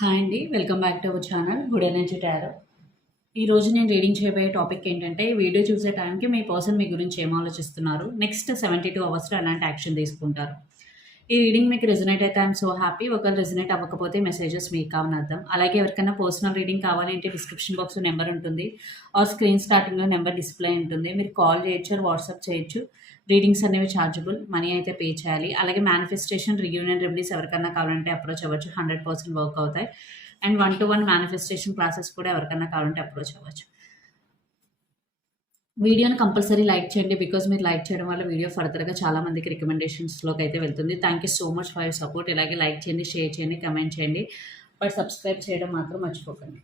Hi అండి welcome back to our channel good energy tarot. ఈరోజు నేను రీడింగ్ చేయబోయే టాపిక్ ఏంటంటే వీడియో చూసే టైంకి మీ పర్సన్ మీ గురించి ఏం ఆలోచిస్తున్నారు? నెక్స్ట్ సెవెంటీ టూ అవర్స్లో ఎలాంటి యాక్షన్ తీసుకుంటారు? ఈ రీడింగ్ మీకు రెజనేట్ అయితే ఐఎమ్ సో హ్యాపీ. ఒకవేళ రెజనేట్ అవ్వకపోతే మెసేజెస్ మీకు కావని అర్థం. అలాగే ఎవరికైనా పర్సనల్ రీడింగ్ కావాలి అంటే డిస్క్రిప్షన్ బాక్స్లో నెంబర్ ఉంటుంది. ఆ స్క్రీన్ స్టార్టింగ్లో నెంబర్ డిస్ప్లే ఉంటుంది. మీరు కాల్ చేయొచ్చు వాట్సాప్ చేయొచ్చు. రీడింగ్స్ అనేవి ఛార్జబుల్ మనీ అయితే పే చేయాలి. అలాగే మేనిఫెస్టేషన్ రియూనియన్ రెమెడీస్ ఎవరికైనా కావాలంటే అప్రోచ్ అవ్వచ్చు. హండ్రెడ్ పర్సెంట్ వర్క్ అవుతాయి. And one to one manifestation classes కూడా ఎవరికైనా కావాలంటే అప్రోచ్ అవ్వచ్చు. వీడియోని కంపల్సరీ లైక్ చేయండి బికాజ్ మీరు లైక్ చేయడం వల్ల వీడియో ఫర్దర్గా చాలా మందికి రికమెండేషన్స్లోకి అయితే వెళ్తుంది. Thank you so much for support ఇలాగే లైక్ చేయండి షేర్ చేయండి కమెంట్ చేయండి. బట్ సబ్స్క్రైబ్ చేయడం మాత్రం మర్చిపోకండి.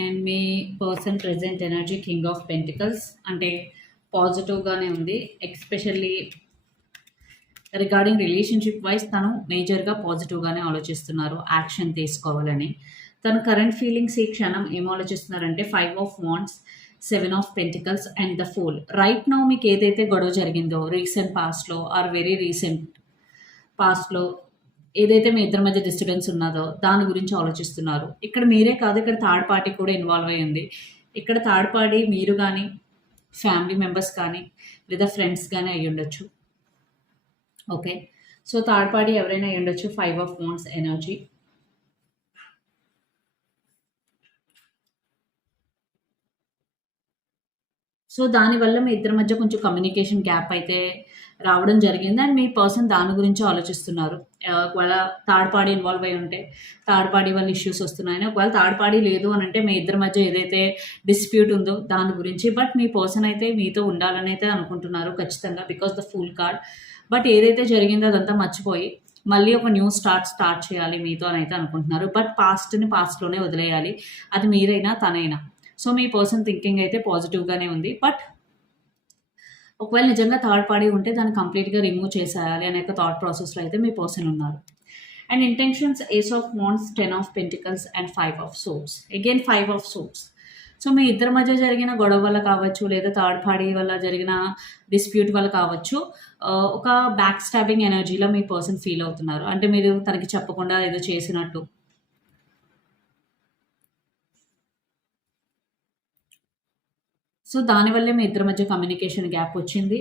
And me person present energy king of pentacles. అంటే పాజిటివ్గానే ఉంది. ఎక్స్పెషల్లీ రిగార్డింగ్ రిలేషన్షిప్ వైజ్ తను మేజర్గా పాజిటివ్గానే ఆలోచిస్తున్నారు యాక్షన్ తీసుకోవాలని. తన కరెంట్ ఫీలింగ్స్ ఈ క్షణం ఏం ఆలోచిస్తున్నారంటే five of wands seven of pentacles and the fool. Right now మీకు ఏదైతే గొడవ జరిగిందో రీసెంట్ పాస్ట్లో ఆర్ వెరీ రీసెంట్ పాస్ట్లో ఏదైతే మీ ఇద్దరి మధ్య డిస్టర్బెన్స్ ఉన్నదో దాని గురించి ఆలోచిస్తున్నారు. ఇక్కడ మీరే కాదు ఇక్కడ థర్డ్ పార్టీ కూడా ఇన్వాల్వ్ అయి ఉంది. ఇక్కడ థర్డ్ పార్టీ మీరు కానీ ఫ్యామిలీ మెంబర్స్ కానీ లేదా ఫ్రెండ్స్ కానీ అయ్యి ఉండొచ్చు. ఓకే సో థర్డ్ పార్టీ ఎవరైనా అయ్యి ఉండొచ్చు. Five of wands energy so దానివల్ల మీ ఇద్దరి మధ్య కొంచెం కమ్యూనికేషన్ గ్యాప్ అయితే రావడం జరిగింది. అండ్ మీ పర్సన్ దాని గురించి ఆలోచిస్తున్నారు. ఒకవేళ థర్డ్ పార్టీ ఇన్వాల్వ్ అయి ఉంటే థర్డ్ పార్టీ వల్ల ఇష్యూస్ వస్తున్నాయని ఒకవేళ థర్డ్ పార్టీ లేదు అని అంటే మీ ఇద్దరి మధ్య ఏదైతే డిస్ప్యూట్ ఉందో దాని గురించి బట్ మీ పర్సన్ అయితే మీతో ఉండాలని అయితే అనుకుంటున్నారు ఖచ్చితంగా because the fool card. But ఏదైతే జరిగిందో అదంతా మర్చిపోయి మళ్ళీ ఒక న్యూ స్టార్ట్ స్టార్ట్ చేయాలి మీతో అని అయితే అనుకుంటున్నారు. బట్ పాస్ట్ని పాస్ట్లోనే వదిలేయాలి. అది మీరైనా తనైనా. సో మీ పర్సన్ థింకింగ్ అయితే పాజిటివ్గానే ఉంది. బట్ ఒకవేళ నిజంగా థర్డ్ పార్టీ ఉంటే దాన్ని కంప్లీట్గా రిమూవ్ చేసేయాలి అనే థాట్ ప్రాసెస్లో అయితే మీ పర్సన్ ఉన్నారు. And intentions ace of wands ten of pentacles and five of swords again five of swords so మీ ఇద్దరి మధ్య జరిగిన గొడవ వల్ల కావచ్చు లేదా థర్డ్ పార్టీ వల్ల జరిగిన డిస్ప్యూట్ వల్ల కావచ్చు ఒక బ్యాక్ స్టాబింగ్ ఎనర్జీలో మీ పర్సన్ ఫీల్ అవుతున్నారు. అంటే మీరు తనకి చెప్పకుండా ఏదో చేసినట్టు. సో దానివల్లే మీ ఇద్దరి మధ్య కమ్యూనికేషన్ గ్యాప్ వచ్చింది.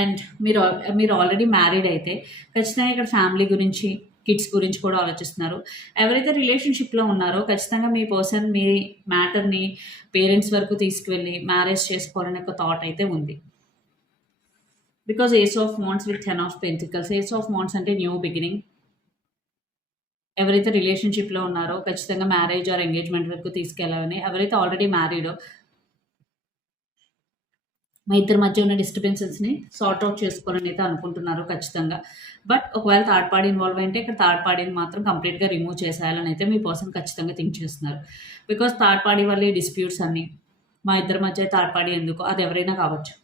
అండ్ మీరు మీరు ఆల్రెడీ మ్యారీడ్ అయితే ఖచ్చితంగా ఇక్కడ ఫ్యామిలీ గురించి కిడ్స్ గురించి కూడా ఆలోచిస్తున్నారు. ఎవరైతే రిలేషన్షిప్లో ఉన్నారో ఖచ్చితంగా మీ పర్సన్ మీ మ్యాటర్ని పేరెంట్స్ వరకు తీసుకువెళ్ళి మ్యారేజ్ చేసుకోవాలనే ఒక థాట్ అయితే ఉంది. Because ace of wands with ten of pentacles ace of wands అంటే న్యూ బిగినింగ్ ఎవరైతే రిలేషన్షిప్లో ఉన్నారో ఖచ్చితంగా మ్యారేజ్ ఆర్ ఎంగేజ్మెంట్ వరకు తీసుకెళ్ళాలని ఎవరైతే ఆల్రెడీ మ్యారీడో మా ఇద్దరి మధ్య ఉన్న డిస్టర్బెన్సెస్ని సార్ట్ అవుట్ చేసుకోవాలని అయితే అనుకుంటున్నారు ఖచ్చితంగా. బట్ ఒకవేళ థర్డ్ పార్టీ ఇన్వాల్వ్ అయితే ఇక్కడ థర్డ్ పార్టీని మాత్రం కంప్లీట్గా రిమూవ్ చేసేయాలని అయితే మీ పర్సన్ ఖచ్చితంగా థింక్ చేస్తున్నారు. బికాస్ థర్డ్ పార్టీ వల్ల డిస్ప్యూట్స్ అన్నీ. మా ఇద్దరి మధ్య థర్డ్ పార్టీ ఎందుకు? అది ఎవరైనా కావచ్చు.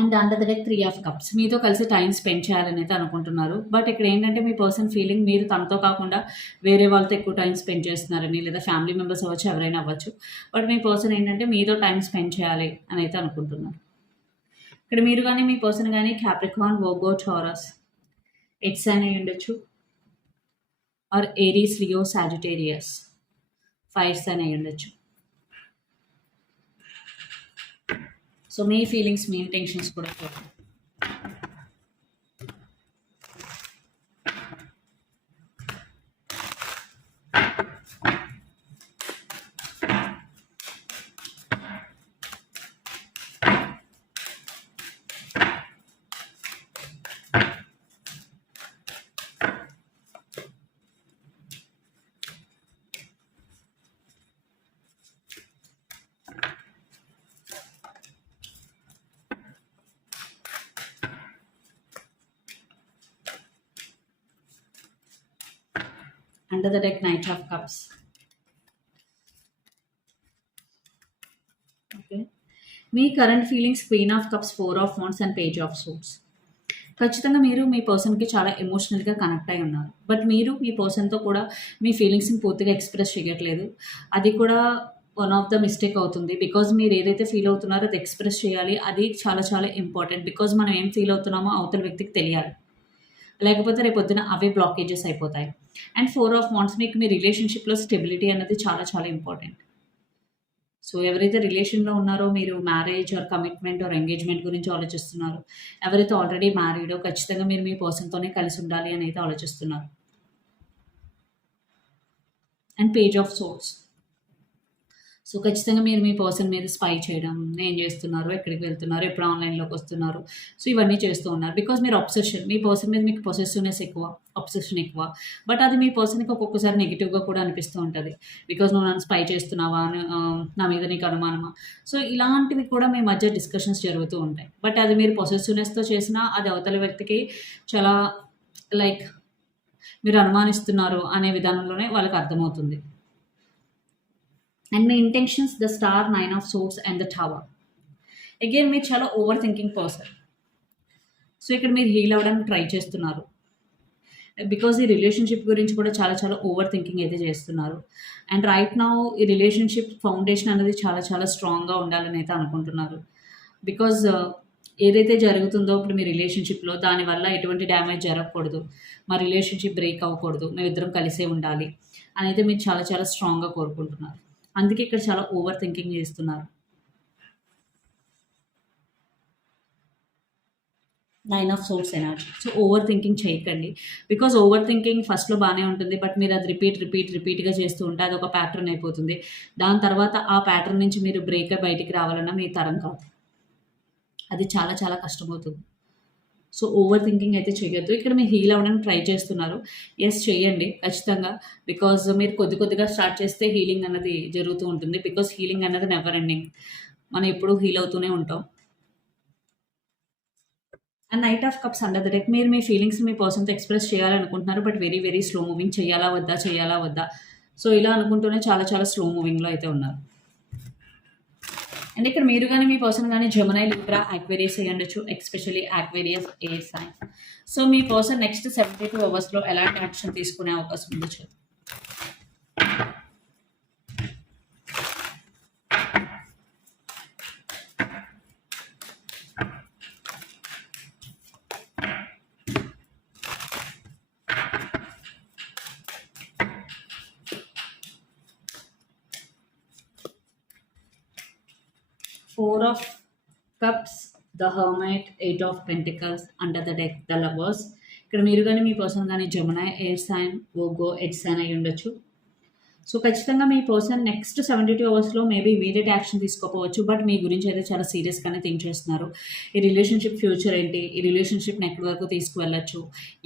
And under the three of cups. మీతో కలిసి టైం స్పెండ్ చేయాలని అయితే అనుకుంటున్నారు. బట్ ఇక్కడ ఏంటంటే మీ పర్సన్ ఫీలింగ్ మీరు తనతో కాకుండా వేరే వాళ్ళతో ఎక్కువ టైం స్పెండ్ చేస్తున్నారని లేదా ఫ్యామిలీ మెంబర్స్ అవ్వచ్చు ఎవరైనా అవ్వచ్చు. బట్ మీ పర్సన్ ఏంటంటే మీతో టైం స్పెండ్ చేయాలి అని అయితే అనుకుంటున్నారు. ఇక్కడ మీరు కానీ మీ పర్సన్ కానీ క్యాప్రికాన్ వోగో చోరస్ ఎట్స్ అని ఉండొచ్చు. Or Aries Leo Sagittarius fires అని ఉండొచ్చు. సో మీ ఫీలింగ్స్ మీ ఇంటెన్షన్స్ కూడా చూడండి under the deck knight of cups okay me current feelings queen of cups four of wands and page of swords ఖచ్చితంగా మీరు మీ పర్సన్కి చాలా ఎమోషనల్గా కనెక్ట్ అయి ఉన్నారు. బట్ మీరు మీ పర్సన్తో కూడా మీ ఫీలింగ్స్ని పూర్తిగా ఎక్స్ప్రెస్ చేయట్లేదు. అది కూడా వన్ ఆఫ్ ద మిస్టేక్ అవుతుంది. బికాజ్ మీరు ఏదైతే ఫీల్ అవుతున్నారో అది ఎక్స్ప్రెస్ చేయాలి. అది చాలా చాలా ఇంపార్టెంట్ బికాజ్ మనం ఏం ఫీల్ అవుతున్నామో అవతల వ్యక్తికి తెలియాలి. లేకపోతే రేపు పొద్దున అవే బ్లాకేజెస్ అయిపోతాయి. అండ్ ఫోర్ ఆఫ్ వాన్స్ మీకు మీ రిలేషన్షిప్లో స్టెబిలిటీ అనేది చాలా చాలా ఇంపార్టెంట్ సో ఎవరైతే రిలేషన్లో ఉన్నారో మీరు marriage or commitment or engagement గురించి ఆలోచిస్తున్నారు ఎవరైతే ఆల్రెడీ మ్యారీడో ఖచ్చితంగా మీరు మీ పర్సన్తోనే కలిసి ఉండాలి అని అయితే ఆలోచిస్తున్నారు. And page of swords so ఖచ్చితంగా మీరు మీ పర్సన్ మీద స్పై చేయడం ఏం చేస్తున్నారు ఎక్కడికి వెళ్తున్నారు ఎప్పుడు ఆన్లైన్లోకి వస్తున్నారు సో ఇవన్నీ చేస్తూ ఉన్నారు. బికాజ్ మీరు అబ్సెషన్ మీ పర్సన్ మీద మీకు పొసెసివ్నెస్ ఎక్కువ అబ్సెషన్ ఎక్కువ. బట్ అది మీ పర్సన్కి ఒక్కొక్కసారి నెగిటివ్గా కూడా అనిపిస్తూ ఉంటుంది. బికాజ్ నువ్వు నన్ను స్పై చేస్తున్నావా నా మీద నీకు అనుమానమా? సో ఇలాంటివి కూడా మీ మధ్య డిస్కషన్స్ జరుగుతూ ఉంటాయి. బట్ అది మీరు పొసెసివ్నెస్తో చేసినా అది అవతల వ్యక్తికి చాలా లైక్ మీరు అనుమానిస్తున్నారు అనే విధానంలోనే వాళ్ళకి అర్థమవుతుంది. And me intentions the star nine of swords and the tower again మీరు చాలా ఓవర్ థింకింగ్ పర్సన్ సో ఇక్కడ మీరు హీల్ అవ్వడానికి ట్రై చేస్తున్నారు. బికాజ్ ఈ రిలేషన్షిప్ గురించి కూడా చాలా చాలా ఓవర్ థింకింగ్ అయితే చేస్తున్నారు. అండ్ రైట్ నౌ ఈ రిలేషన్షిప్ ఫౌండేషన్ అనేది చాలా చాలా స్ట్రాంగ్గా ఉండాలని అయితే అనుకుంటున్నారు. బికాజ్ uh, ఏదైతే జరుగుతుందో ఇప్పుడు మీ రిలేషన్షిప్లో దానివల్ల ఎటువంటి డ్యామేజ్ జరగకూడదు. మా రిలేషన్షిప్ బ్రేక్ అవ్వకూడదు. మేమిద్దరం కలిసే ఉండాలి. అని అయితే మీరు చాలా చాలా స్ట్రాంగ్గా కోరుకుంటున్నారు. అందుకే ఇక్కడ చాలా ఓవర్ థింకింగ్ చేస్తున్నారు. Nine of swords energy so overthinking చేయకండి. బికాజ్ ఓవర్ థింకింగ్ ఫస్ట్లో బాగానే ఉంటుంది బట్ మీరు అది రిపీట్ రిపీట్ రిపీట్గా చేస్తూ ఉంటే అది ఒక ప్యాటర్న్ అయిపోతుంది. దాని తర్వాత ఆ ప్యాటర్న్ నుంచి మీరు బ్రేక్ బయటికి రావాలన్నా మీ తరం కాదు. అది చాలా చాలా కష్టమవుతుంది. సో ఓవర్ థింకింగ్ అయితే చేయొద్దు. ఇక్కడ మీరు హీల్ అవ్వడానికి ట్రై చేస్తున్నారు. ఎస్ చేయండి ఖచ్చితంగా. బికాజ్ మీరు కొద్ది కొద్దిగా స్టార్ట్ చేస్తే హీలింగ్ అన్నది జరుగుతూ ఉంటుంది. బికాజ్ హీలింగ్ అన్నది నెవర్ ఎండింగ్ మనం ఎప్పుడూ హీల్ అవుతూనే ఉంటాం. And knight of cups under the deck మీరు మీ ఫీలింగ్స్ మీ పర్సన్తో ఎక్స్ప్రెస్ చేయాలనుకుంటున్నారు but very very slow moving చేయాలా వద్దా చేయాలా వద్దా. సో ఇలా అనుకుంటూనే చాలా చాలా స్లో మూవింగ్లో అయితే ఉన్నారు. అండ్ ఇక్కడ మీరు కానీ మీ పర్సన్ కానీ జమునై లిబ్రా యాక్వేరియస్ అయ్యి especially Aquarius Aquarius a sign so me person next seventy two అవర్స్లో ఎలాంటి యాక్షన్ తీసుకునే అవకాశం ఉందో four of cups the hermit eight of pentacles under the deck the lovers ఇక్కడ మీరు కానీ మీ పర్సన్ కానీ జమునా ఎయిర్ సైన్ ఓగో ఎడ్ సైన్ అయి ఉండొచ్చు. సో ఖచ్చితంగా మీ పర్సన్ నెక్స్ట్ సెవెంటీ టూ అవర్స్లో మేబీ ఇమీడియట్ యాక్షన్ తీసుకోకపోవచ్చు బట్ మీ గురించి అయితే చాలా సీరియస్గానే థింక్ చేస్తున్నారు. ఈ రిలేషన్షిప్ ఫ్యూచర్ ఏంటి? ఈ రిలేషన్షిప్ని ఎక్కడి వరకు తీసుకువెళ్ళచ్చు?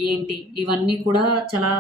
ఏంటి? ఇవన్నీ కూడా చాలా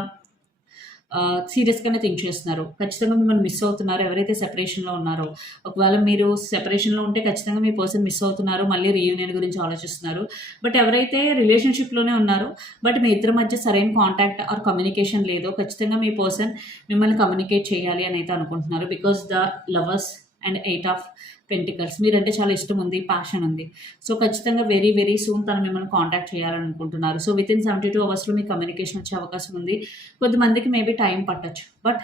సీరియస్గానే థింక్ చేస్తున్నారు. ఖచ్చితంగా మిమ్మల్ని మిస్ అవుతున్నారు. ఎవరైతే సెపరేషన్లో ఉన్నారో ఒకవేళ మీరు సెపరేషన్లో ఉంటే ఖచ్చితంగా మీ పర్సన్ మిస్ అవుతున్నారు. మళ్ళీ రీయూనియన్ గురించి ఆలోచిస్తున్నారు. బట్ ఎవరైతే రిలేషన్షిప్లోనే ఉన్నారో బట్ మీ ఇద్దరి మధ్య సరైన కాంటాక్ట్ ఆర్ కమ్యూనికేషన్ లేదో ఖచ్చితంగా మీ పర్సన్ మిమ్మల్ని కమ్యూనికేట్ చేయాలి అని అయితే అనుకుంటున్నారు. Because the lovers and eight of pentacles. మీరంటే చాలా ఇష్టం ఉంది ప్యాషన్ ఉంది. సో ఖచ్చితంగా వెరీ వెరీ సూన్ తను మిమ్మల్ని కాంటాక్ట్ చేయాలనుకుంటున్నారు. So within seventy two అవర్స్లో మీ కమ్యూనికేషన్ వచ్చే అవకాశం ఉంది. కొద్దిమందికి మేబీ టైం పట్టచ్చు బట్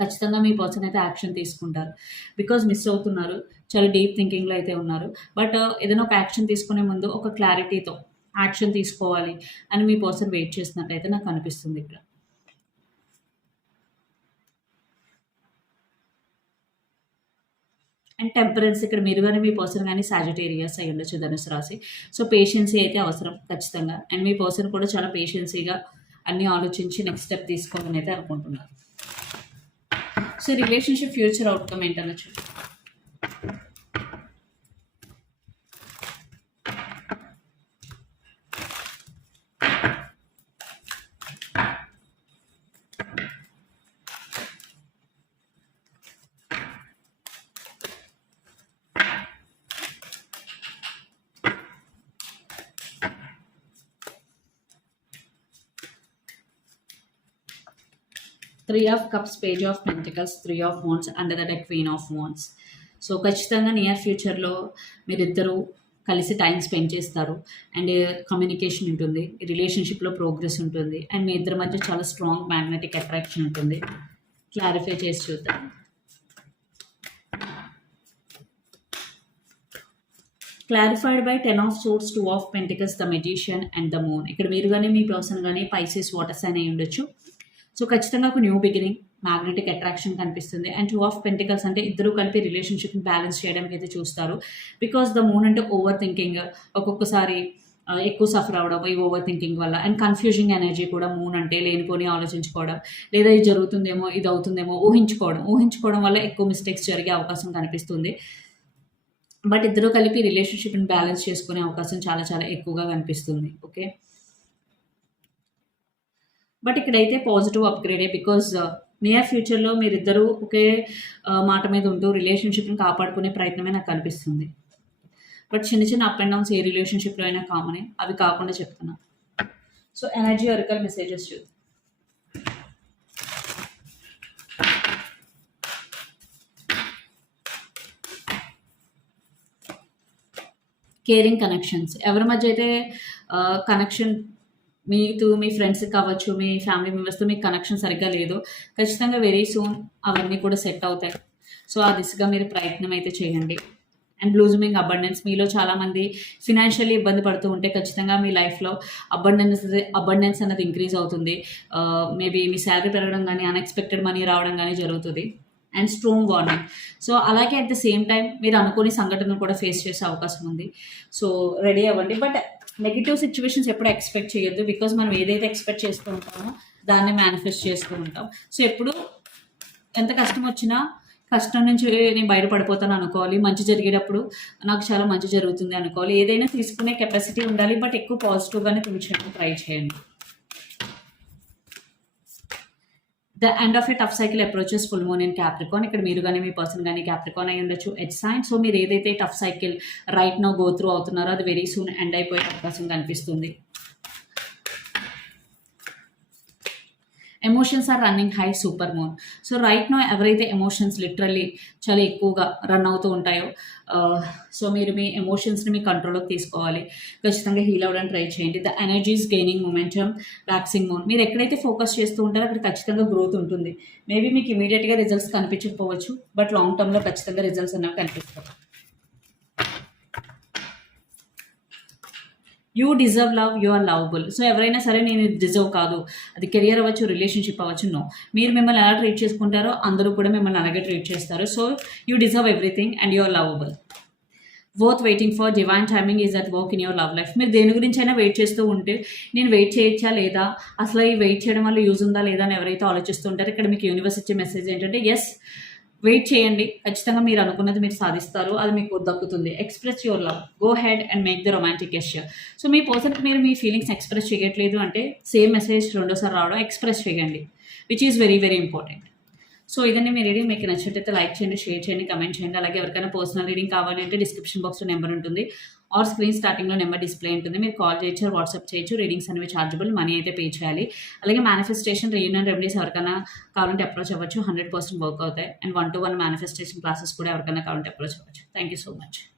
ఖచ్చితంగా మీ పర్సన్ అయితే యాక్షన్ తీసుకుంటారు. బికాజ్ మిస్ అవుతున్నారు చాలా డీప్ థింకింగ్లో అయితే ఉన్నారు. బట్ uh, ఏదైనా ఒక యాక్షన్ తీసుకునే ముందు ఒక క్లారిటీతో యాక్షన్ తీసుకోవాలి అని మీ పర్సన్ వెయిట్ చేసినట్టయితే నాకు అనిపిస్తుంది ఇక్కడ. అండ్ టెంపరెన్స్ ఇక్కడ మీరు కానీ మీ పర్సన్ కానీ సాజిటేరియస్ అయి ఉండొచ్చు ధనుసు రాశి. సో పేషెన్సీ అయితే అవసరం ఖచ్చితంగా. అండ్ మీ పర్సన్ కూడా చాలా పేషెన్సీగా అన్నీ ఆలోచించి నెక్స్ట్ స్టెప్ తీసుకోవాలని అయితే అనుకుంటున్నారు. So relationship future outcome ఏంటనొచ్చు three of cups page of pentacles three of wands under that queen of wands. So ఖచ్చితంగా నియర్ ఫ్యూచర్లో మీరిద్దరూ కలిసి టైం స్పెండ్ చేస్తారు. అండ్ కమ్యూనికేషన్ ఉంటుంది రిలేషన్షిప్లో ప్రోగ్రెస్ ఉంటుంది అండ్ మీ ఇద్దరి మధ్య చాలా స్ట్రాంగ్ మ్యాగ్నెటిక్ అట్రాక్షన్ ఉంటుంది. క్లారిఫై చేసి చూద్దాం. Clarified by ten of swords two of pentacles the magician and the moon. ఇక్కడ మీరు కానీ మీ పర్సన్ కానీ పైసెస్ వాటర్స్ అని ఉండొచ్చు సో ఖచ్చితంగా ఒక న్యూ బిగినింగ్ మ్యాగ్నెటిక్ అట్రాక్షన్ కనిపిస్తుంది. అండ్ టూ ఆఫ్ పెంటికల్స్ అంటే ఇద్దరు కలిపి రిలేషన్షిప్ని బ్యాలెన్స్ చేయడానికి అయితే చూస్తారు. బికాస్ ద మూన్ అంటే ఓవర్ థింకింగ్ ఒక్కొక్కసారి ఎక్కువ సఫర్ అవడం ఈ ఓవర్ థింకింగ్ వల్ల. అండ్ కన్ఫ్యూజింగ్ ఎనర్జీ కూడా మూన్ అంటే లేనిపోని ఆలోచించుకోవడం. లేదా ఇది జరుగుతుందేమో ఇది అవుతుందేమో ఊహించుకోవడం. ఊహించుకోవడం వల్ల ఎక్కువ మిస్టేక్స్ జరిగే అవకాశం కనిపిస్తుంది. బట్ ఇద్దరు కలిపి రిలేషన్షిప్ని బ్యాలెన్స్ చేసుకునే అవకాశం చాలా చాలా ఎక్కువగా కనిపిస్తుంది. ఓకే బట్ ఇక్కడైతే పాజిటివ్ అప్గ్రేడే బికాజ్ uh, నియర్ ఫ్యూచర్లో మీరిద్దరూ ఒకే uh, మాట మీద ఉంటూ రిలేషన్షిప్ని కాపాడుకునే ప్రయత్నమే నాకు కనిపిస్తుంది బట్ చిన్న చిన్న అప్ అండ్ డౌన్స్ ఏ రిలేషన్షిప్లో అయినా కామనే అవి కాకుండా చెప్తున్నా. సో ఎనర్జీ వరకల్ మెసేజెస్ చూద్దాం కేరింగ్ కనెక్షన్స్ ఎవరి మధ్య అయితే uh, కనెక్షన్ మీతో మీ ఫ్రెండ్స్ కావచ్చు మీ ఫ్యామిలీ మెంబర్స్తో మీకు కనెక్షన్ సరిగ్గా లేదు. ఖచ్చితంగా వెరీ సూన్ అవన్నీ కూడా సెట్ అవుతాయి. సో ఆ దిశగా మీరు ప్రయత్నం అయితే చేయండి. అండ్ బ్లూజుమింగ్ అబండెన్స్ మీలో చాలామంది ఫినాన్షియల్లీ ఇబ్బంది పడుతూ ఉంటే ఖచ్చితంగా మీ లైఫ్లో అబండెన్స్ అబండెన్స్ అనేది ఇంక్రీజ్ అవుతుంది. మేబీ మీ శాలరీ పెరగడం కానీ అన్ఎక్స్పెక్టెడ్ మనీ రావడం కానీ జరుగుతుంది. And strong warning. సో అలాగే అట్ ద సేమ్ టైం మీరు అనుకోని సంఘటనలు కూడా ఫేస్ చేసే అవకాశం ఉంది. సో రెడీ అవ్వండి. బట్ నెగిటివ్ సిచ్యువేషన్స్ ఎప్పుడు ఎక్స్పెక్ట్ చేయొద్దు బికాజ్ మనం ఏదైతే ఎక్స్పెక్ట్ చేస్తూ ఉంటామో దాన్ని మేనిఫెస్ట్ చేస్తూ ఉంటాం. సో ఎప్పుడు ఎంత కష్టం వచ్చినా కష్టం నుంచి నేను బయటపడిపోతాను అనుకోవాలి. మంచి జరిగేటప్పుడు నాకు చాలా మంచి జరుగుతుంది అనుకోవాలి. ఏదైనా తీసుకునే కెపాసిటీ ఉండాలి బట్ ఎక్కువ పాజిటివ్గానే తుంచడానికి ట్రై చేయండి. The end of a tough cycle approaches full moon in Capricorn ఇక్కడ మీరు కానీ మీ పర్సన్ కానీ క్యాప్రికాన్ అయి ఉండొచ్చు. ఎట్ సైన్ సో మీరు ఏదైతే tough cycle right now go through అవుతున్నారో అది వెరీ సూన్ ఎండ్ అయిపోయే అవకాశం కనిపిస్తుంది. Emotions are running high super moon so right now ఎవరైతే ఎమోషన్స్ లిటరల్లీ చాలా ఎక్కువగా రన్ అవుతూ ఉంటాయో. Uh, సో మీరు మీ ఎమోషన్స్ని మీ కంట్రోల్లోకి తీసుకోవాలి. ఖచ్చితంగా హీల్ అవ్వడానికి ట్రై చేయండి. The energies gaining momentum waxing moon మీరు ఎక్కడైతే ఫోకస్ చేస్తూ ఉంటారో అక్కడ ఖచ్చితంగా గ్రోత్ ఉంటుంది. మేబీ మీకు ఇమీడియట్గా రిజల్ట్స్ కనిపించకపోవచ్చు బట్ లాంగ్ టర్మ్లో ఖచ్చితంగా రిజల్ట్స్ అనేవి కనిపిస్తాయి. You deserve love you are lovable so ఎవరైనా సరే నేను డిజర్వ్ కాదు. అది కెరియర్ అవ్వచ్చు రిలేషన్షిప్ అవ్వచ్చు నో మీరు మిమ్మల్ని ఎలా ట్రీట్ చేసుకుంటారో అందరూ కూడా మిమ్మల్ని అలాగే ట్రీట్ చేస్తారు. So you deserve everything and you are lovable worth waiting for divine timing is at work in your love life మీరు దేని గురించి అయినా వెయిట్ చేస్తూ ఉంటే నేను వెయిట్ చేయొచ్చా లేదా? అసలు ఈ వెయిట్ చేయడం వల్ల యూజ్ ఉందా లేదా అని ఎవరైతే ఆలోచిస్తుంటారో ఇక్కడ మీకు యూనివర్స్ ఇచ్చే మెసేజ్ ఏంటంటే ఎస్ వెయిట్ చేయండి. ఖచ్చితంగా మీరు అనుకున్నది మీరు సాధిస్తారు. అది మీకు దక్కుతుంది. Express your love go ahead and make the romantic gesture so మీ పర్సన్కి మీరు మీ ఫీలింగ్స్ ఎక్స్ప్రెస్ చేయట్లేదు అంటే సేమ్ మెసేజ్ రెండోసారి రావడం ఎక్స్ప్రెస్ చేయండి which is very very important so ఇదండి మీ రీడింగ్ మీకు నచ్చినట్టయితే లైక్ చేయండి షేర్ చేయండి కమెంట్ చేయండి. అలాగే ఎవరికైనా పర్సనల్ రీడింగ్ కావాలంటే డిస్క్రిప్షన్ బాక్స్లో నెంబర్ ఉంటుంది. ఆర్ స్క్రీన్ స్టార్టింగ్లో నెంబర్ డిస్ప్లే ఉంటుంది. మీరు కాల్ చేయొచ్చు వాట్సాప్ చేయొచ్చు. రీడింగ్స్ అనేవి ఛార్జబుల్ మనీ అయితే పే చేయాలి. అలాగే మేనిఫెస్టేషన్ రీయూనియన్ రెమెడీస్ ఎవరికైనా కావాలంటే అప్రోచ్ అవ్వచ్చు. హండ్రెడ్ పర్సెంట్ వర్క్ అవుతాయి. And one to one manifestation classes కూడా ఎవరికైనా కావాలంటే అప్రోచ్ అవ్వచ్చు. Thank you so much